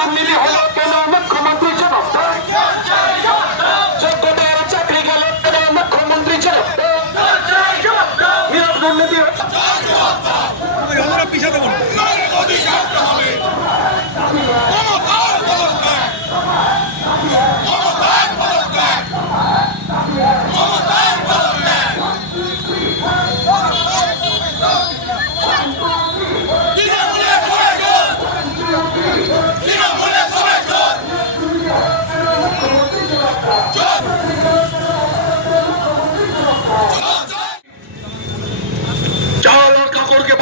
দুর্নীতি হলো কেন? মুখ্যমন্ত্রী জবাব দেয় যোগ্যদের চাকরি গেল কেন মুখ্যমন্ত্রী জবাব দুর্নীতি আমরা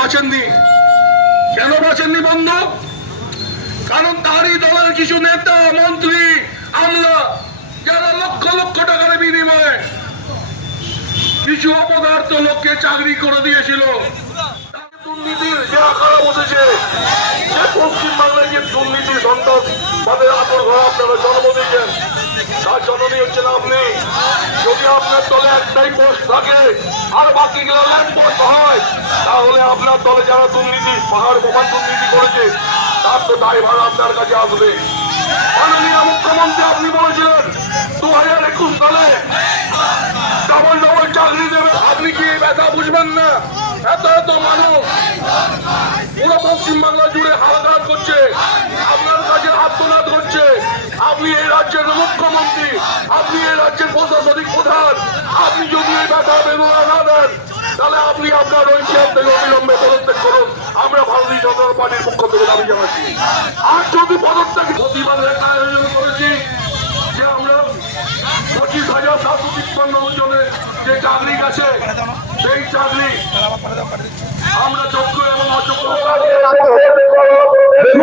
বাঁচেননি। কেন বাঁচেননি বন্ধু? কারণ তারই দলের কিছু নেতা, মন্ত্রী, আমলা, যারা লক্ষ লক্ষ টাকার বিনিময়ে কিছু অপদার্থ লোককে চাকরি করে দিয়েছিল। পশ্চিমবাংলায় যে দুর্নীতি সন্তান তাদের আপন ঘর আপনারা জন্ম দিয়েছেন। তার জননী হচ্ছেন আপনি যদি আপনার দলে একটাই পোস্ট থাকে, আর বাকি গুলো ল্যাম্প পোস্ট হয়, তাহলে আপনার দলে যারা দুর্নীতি, পাহাড় প্রমাণ দুর্নীতি করেছে, তার তো দায়ভার আপনার কাছে আসবে। মাননীয় মুখ্যমন্ত্রী আপনি বলেছিলেন দু হাজার একুশ সালে ডবল ডবল চাকরি দেবে। আপনি কি ব্যথা বুঝবেন না? এত এত মানুষ, পুরো পশ্চিমবাংলা জুড়ে রাজ্যের মুখ্যমন্ত্রী, আপনি এই রাজ্যের প্রশাসনিক প্রধান। আপনি যদি এই ব্যথা বেদনা না দেন, তাহলে আপনি আপনার ওই চেয়ার থেকে অবিলম্বে পদত্যাগ করুন। আমরা ভারতীয় জনতা পার্টির পক্ষ থেকে দাবি জানাচ্ছি। আর যদি পদত্যাগ প্রতিবাদ আয়োজন করেছি, যে আমরা পঁচিশ হাজার সাতশো তিপ্পান্ন জনের যে চাকরি গেছে, সেই চাকরি আমরা যোগ্য এবং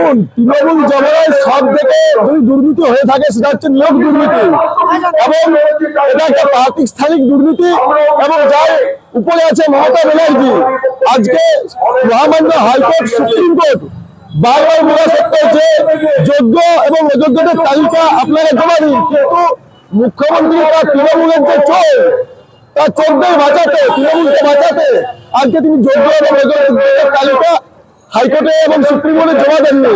দেখুন, তৃণমূল জমানায় সব থেকে যদি দুর্নীতি হয়ে থাকে, সেটা হচ্ছে নিয়োগ দুর্নীতি। এবং এটা একটা প্রাতিষ্ঠানিক দুর্নীতি, এবং যার উপরে আছে মমতা ব্যানার্জি। আজকে মহামান্য হাইকোর্ট, সুপ্রিম কোর্ট বারবার বলা সত্ত্বেও যে যোগ্য এবং অযোগ্যদের তালিকা আপনারা জমা দিন, কিন্তু মুখ্যমন্ত্রী তার তৃণমূলের যে চোর, তার চোরদের বাঁচাতে, তৃণমূলকে বাঁচাতে আজকে তিনি যোগ্য এবং অযোগ্যদের তালিকা হাইকোর্টে এবং সুপ্রিম কোর্টে জমা দেননি।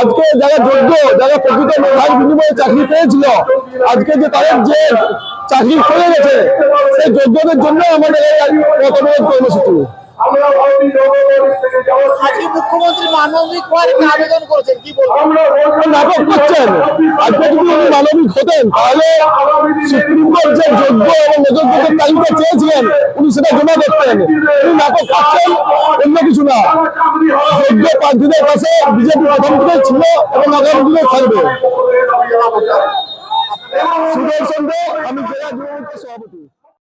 আজকে যারা যোগ্য, যারা প্রকৃত মেধার বিনিময়ে চাকরি পেয়েছিল। আজকে যে তাদের যে চাকরি চলে গেছে, সেই যোগ্যদের জন্য আমাদের এই মতবিরোধ কর্মসূচি আমরা ভারতীয় জনতা পার্টি থেকে যাওয়ার আজকে মুখ্যমন্ত্রী মানবিক ওয়ার্ডে আবেদন করেছেন কি বলবেন? নাটক করছেন। আজকে যদি উনি মানবিক হতেন তাহলে সুপ্রিম কোর্ট যে যোগ্য এবং অযোগ্যদের তালিকা চেয়েছিলেন উনি সেটা জমা করতেন। উনি নাটক করছেন অন্য কিছু না। যোগ্য প্রার্থীদের কাছে বিজেপি প্রথম থেকে ছিল এবং আগামী দিনে থাকবে। সুদর্শন আমি জেলা সভাপতি।